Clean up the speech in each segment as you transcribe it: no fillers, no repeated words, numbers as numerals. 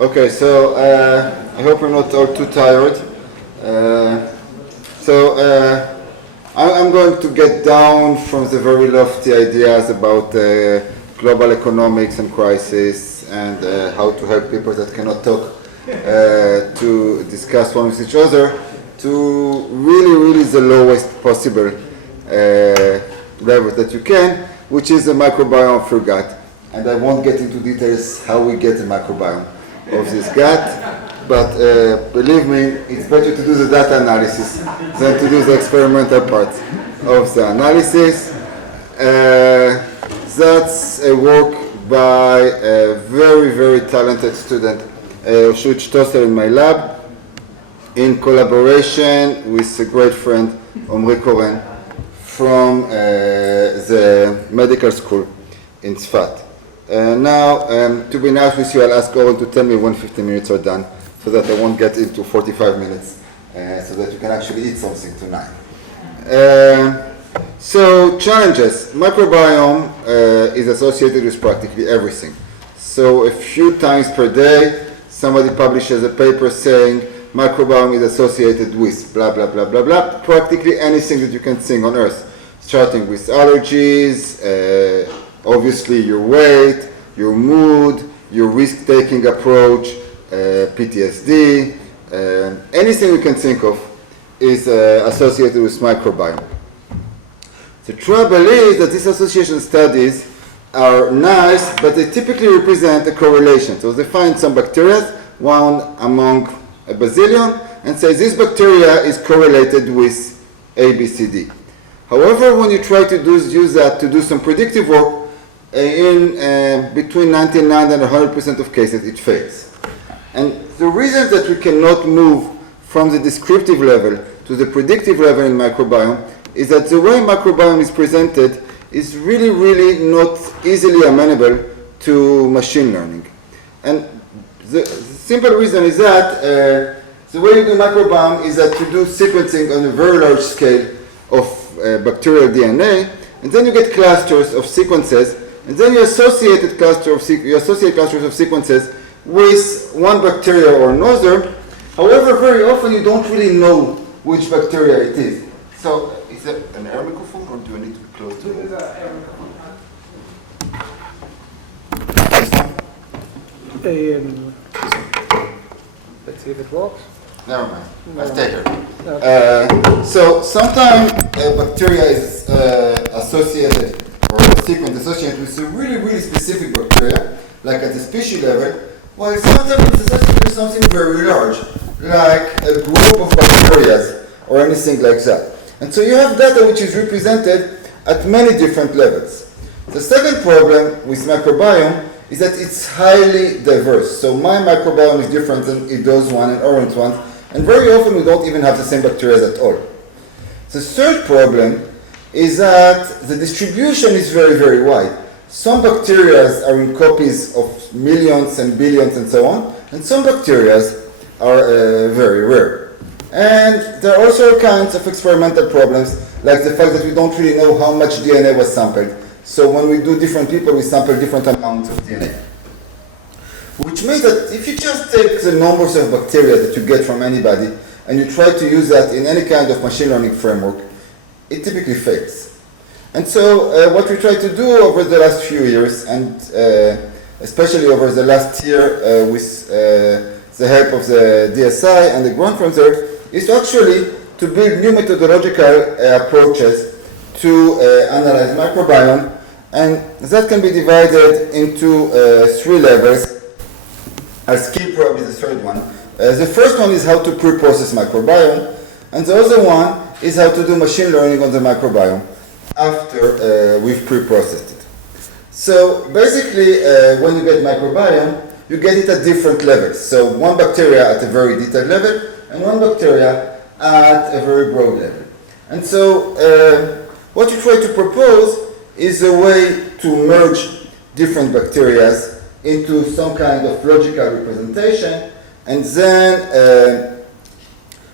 Okay, so I hope you're not all too tired. I'm going to get down from the very lofty ideas about global economics and crisis and how to help people that cannot talk to discuss one with each other to really the lowest possible level that you can, which is the microbiome of your gut. And I won't get into details how we get the microbiome of this gut, but believe me, it's better to do the data analysis than to do the experimental part of the analysis. That's a work by a very talented student, Shuch Tosser, in my lab, in collaboration with a great friend, Omri Koren, from the medical school in Tzfat. Now, to be nice with you, I'll ask Oren to tell me when 15 minutes are done, so that I won't get into 45 minutes, so that you can actually eat something tonight. So, challenges. Microbiome is associated with practically everything. So, a few times per day, somebody publishes a paper saying microbiome is associated with blah, blah, blah, blah, blah, practically anything that you can think on Earth, starting with allergies, obviously your weight, your mood, your risk-taking approach, PTSD, anything we can think of is associated with microbiome. The trouble is that these association studies are nice, but they typically represent a correlation. So they find some bacteria, one among a bazillion, and say this bacteria is correlated with A, B, C, D. However, when you try to use that to do some predictive work, in between 99 and 100% of cases, it fails. And the reason that we cannot move from the descriptive level to the predictive level in microbiome is that the way microbiome is presented is really not easily amenable to machine learning. And the simple reason is that the way you do microbiome is that you do sequencing on a very large scale of bacterial DNA, and then you get clusters of sequences, and then you associate clusters of sequences with one bacteria or another. However, very often you don't really know which bacteria it is. So, is that an air microphone, or do I need to be close to it? It is an air microphone. Let's see if it works. Never mind. I'll take her. So sometimes bacteria is associated, or a sequence associated with a really specific bacteria, like at the species level, while sometimes it's associated with something very large, like a group of bacteria or anything like that. And so you have data which is represented at many different levels. The second problem with microbiome is that it's highly diverse. So my microbiome is different than Ido's one and Oren's one, and very often we don't even have the same bacteria at all. The third problem is that the distribution is very wide. Some bacteria are in copies of millions and billions and so on, and some bacteria are very rare. And there are also kinds of experimental problems, like the fact that we don't really know how much DNA was sampled. So when we do different people, we sample different amounts of DNA. Which means that if you just take the numbers of bacteria that you get from anybody, and you try to use that in any kind of machine learning framework, it typically fails. And so what we try to do over the last few years, and especially over the last year with the help of the DSI and the grant from there, is actually to build new methodological approaches to analyze microbiome, and that can be divided into 3 levels. I'll skip probably the third one. The first one is how to pre-process microbiome, and the other one is how to do machine learning on the microbiome after we've pre-processed it. So basically, when you get microbiome, you get it at different levels. So one bacteria at a very detailed level, and one bacteria at a very broad level. And so what you try to propose is a way to merge different bacteria into some kind of logical representation, and then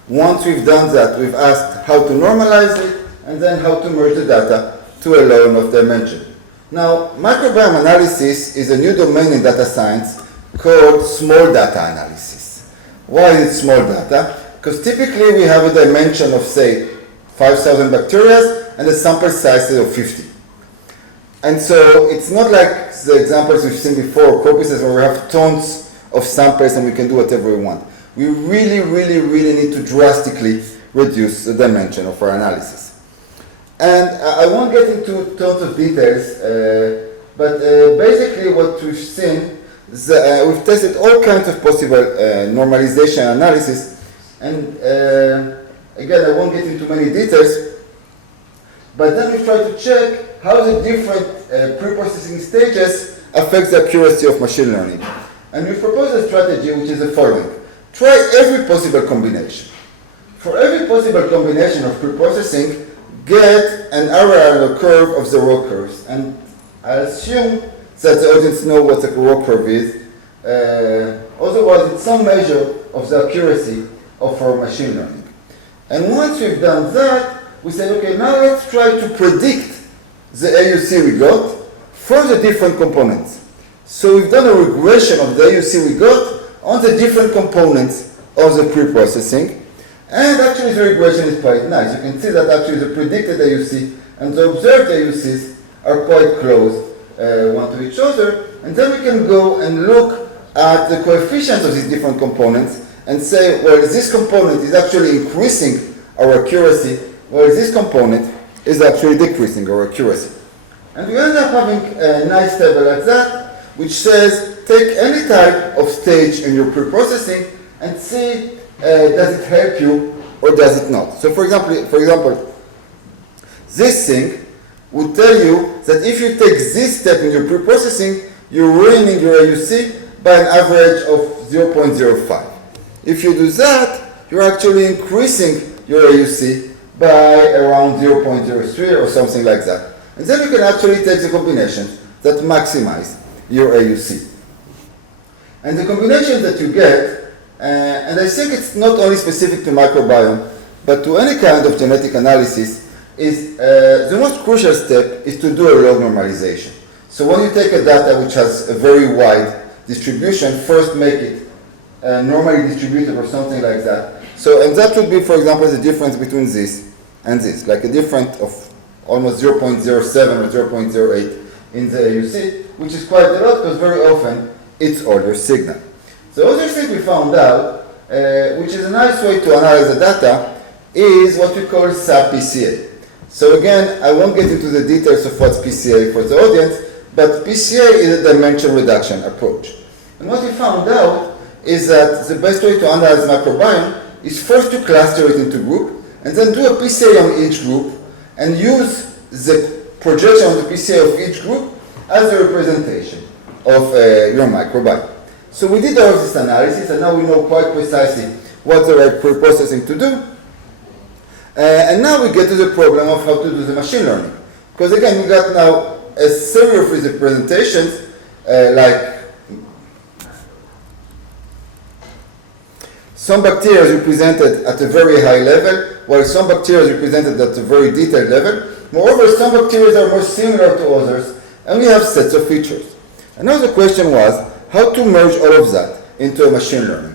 once we've done that, we've asked how to normalize it, and then how to merge the data to a low enough dimension. Now, microbiome analysis is a new domain in data science called small data analysis. Why is it small data? Because typically we have a dimension of, say, 5,000 bacteria and a sample size of 50. And so it's not like the examples we've seen before, corpuses, where we have tons of samples and we can do whatever we want. We really, really, really need to drastically reduce the dimension of our analysis. And I won't get into tons of details, but basically what we've seen is we've tested all kinds of possible normalization analysis. And again, I won't get into many details, but then we try to check how the different pre-processing stages affect the accuracy of machine learning. And we propose a strategy which is the following. Try every possible combination. For every possible combination of pre-processing, get an area under the curve of the raw curves. And I assume that the audience know what a raw curve is. Otherwise, it's some measure of the accuracy of our machine learning. And once we've done that, we said, okay, now let's try to predict the AUC we got for the different components. So we've done a regression of the AUC we got on the different components of the pre-processing. And actually the regression is quite nice. You can see that actually the predicted AUC and the observed AUCs are quite close one to each other. And then we can go and look at the coefficients of these different components and say, well, this component is actually increasing our accuracy, whereas this component is actually decreasing our accuracy. And we end up having a nice table like that, which says, take any type of stage in your pre-processing and see, does it help you or does it not? So for example, this thing would tell you that if you take this step in your pre-processing, you're ruining your AUC by an average of 0.05. If you do that, you're actually increasing your AUC by around 0.03 or something like that. And then you can actually take the combinations that maximize your AUC. And the combination that you get, and I think it's not only specific to microbiome, but to any kind of genetic analysis, is the most crucial step is to do a log normalization. So when you take a data which has a very wide distribution, first make it normally distributed or something like that. So, and that would be, for example, the difference between this and this, like a difference of almost 0.07 or 0.08 in the AUC, which is quite a lot because very often it's all your signal. The other thing we found out, which is a nice way to analyze the data, is what we call sub-PCA. So again, I won't get into the details of what's PCA for the audience, but PCA is a dimension reduction approach. And what we found out is that the best way to analyze microbiome is first to cluster it into group, and then do a PCA on each group, and use the projection of the PCA of each group as a representation of your microbiome. So we did all of this analysis, and now we know quite precisely what's the right pre-processing to do. And now we get to the problem of how to do the machine learning. Because again, we got now a series of these representations, like some bacteria is represented at a very high level, while some bacteria is represented at a very detailed level. Moreover, some bacteria are more similar to others, and we have sets of features. And now the question was, how to merge all of that into a machine learning?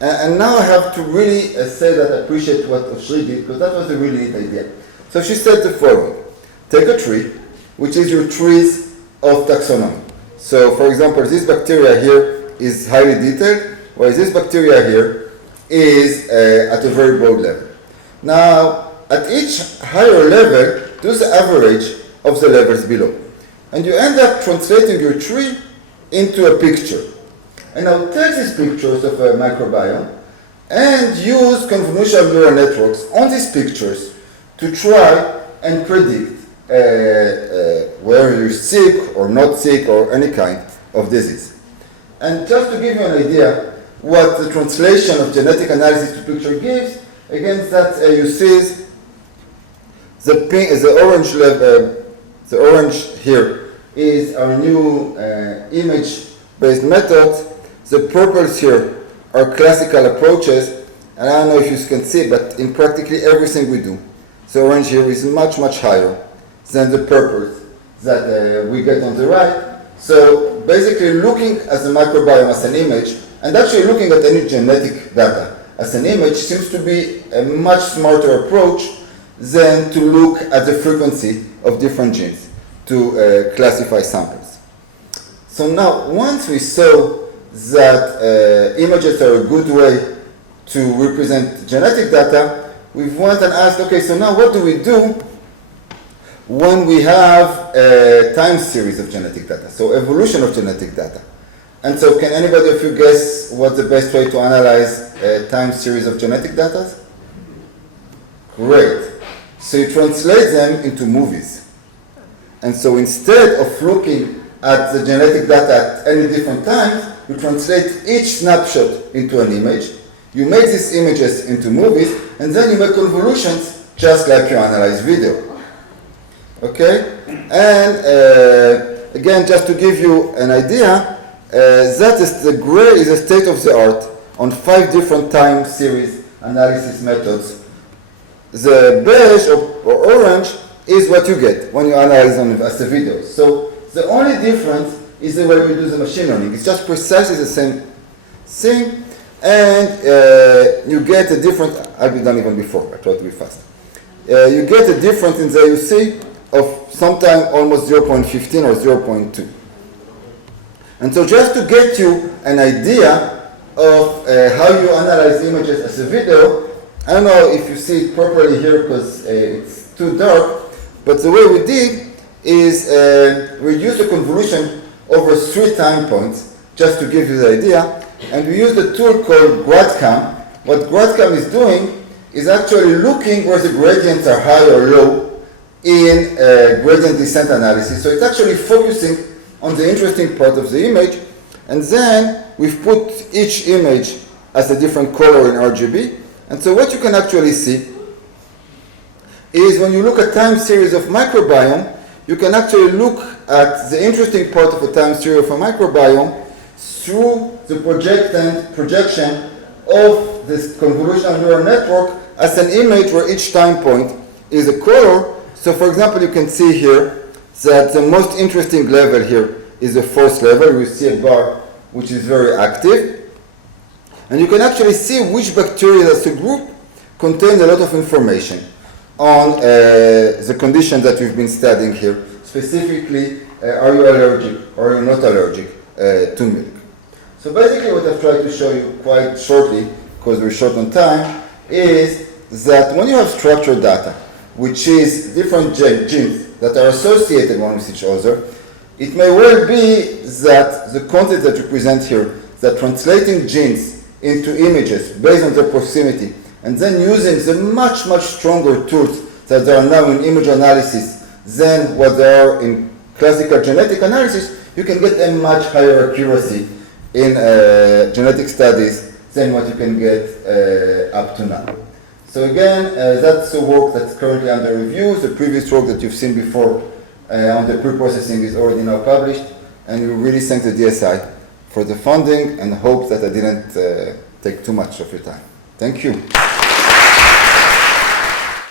And now I have to really say that I appreciate what Oshri did, because that was a really neat idea. So she said the following. Take a tree, which is your trees of taxonomy. So for example, this bacteria here is highly detailed, whereas this bacteria here is at a very broad level. Now, at each higher level, do the average of the levels below. And you end up translating your tree into a picture. And now take these pictures of a microbiome and use convolutional neural networks on these pictures to try and predict whether you're sick or not sick or any kind of disease. And just to give you an idea what the translation of genetic analysis to picture gives, again, that you see the orange here is our new image-based method. The purples here are classical approaches, and I don't know if you can see, but in practically everything we do, the orange here is much, much higher than the purples that we get on the right. So basically looking at the microbiome as an image and actually looking at any genetic data as an image seems to be a much smarter approach than to look at the frequency of different genes to classify samples. So now, once we saw that images are a good way to represent genetic data, we went and asked, okay, so now what do we do when we have a time series of genetic data, so evolution of genetic data? And so can anybody of you guess what's the best way to analyze a time series of genetic data? Great. So you translate them into movies. And so instead of looking at the genetic data at any different times, you translate each snapshot into an image, you make these images into movies, and then you make convolutions just like you analyze video. Okay? And again, just to give you an idea, that is the gray is the state of the art on 5 different time series analysis methods. The beige or orange is what you get when you analyze them as a video. So the only difference is the way we do the machine learning. It's just precisely the same thing, and you get a different, I've done even before, I try to be fast. You get a difference in the AUC of sometime almost 0.15 or 0.2. And so just to get you an idea of how you analyze images as a video, I don't know if you see it properly here because it's too dark, but the way we did is reduce the convolution over 3 time points, just to give you the idea, and we used a tool called GradCam. What GradCam is doing is actually looking where the gradients are high or low in gradient descent analysis. So it's actually focusing on the interesting part of the image, and then we've put each image as a different color in RGB. And so what you can actually see is when you look at time series of microbiome, you can actually look at the interesting part of a time series of a microbiome through the projection of this convolutional neural network as an image where each time point is a color. So for example, you can see here that the most interesting level here is the 4th level. We see a bar which is very active. And you can actually see which bacteria as a group contain a lot of information on the condition that we've been studying here. Specifically, are you allergic or are you not allergic to milk? So basically what I've tried to show you quite shortly, because we're short on time, is that when you have structured data, which is different genes that are associated one with each other, it may well be that the content that you present here, that translating genes into images based on their proximity, and then using the much, much stronger tools that there are now in image analysis than what there are in classical genetic analysis, you can get a much higher accuracy in genetic studies than what you can get up to now. So again, that's the work that's currently under review. The previous work that you've seen before on the pre-processing is already now published, and we really thank the DSI for the funding and hope that I didn't take too much of your time. Thank you.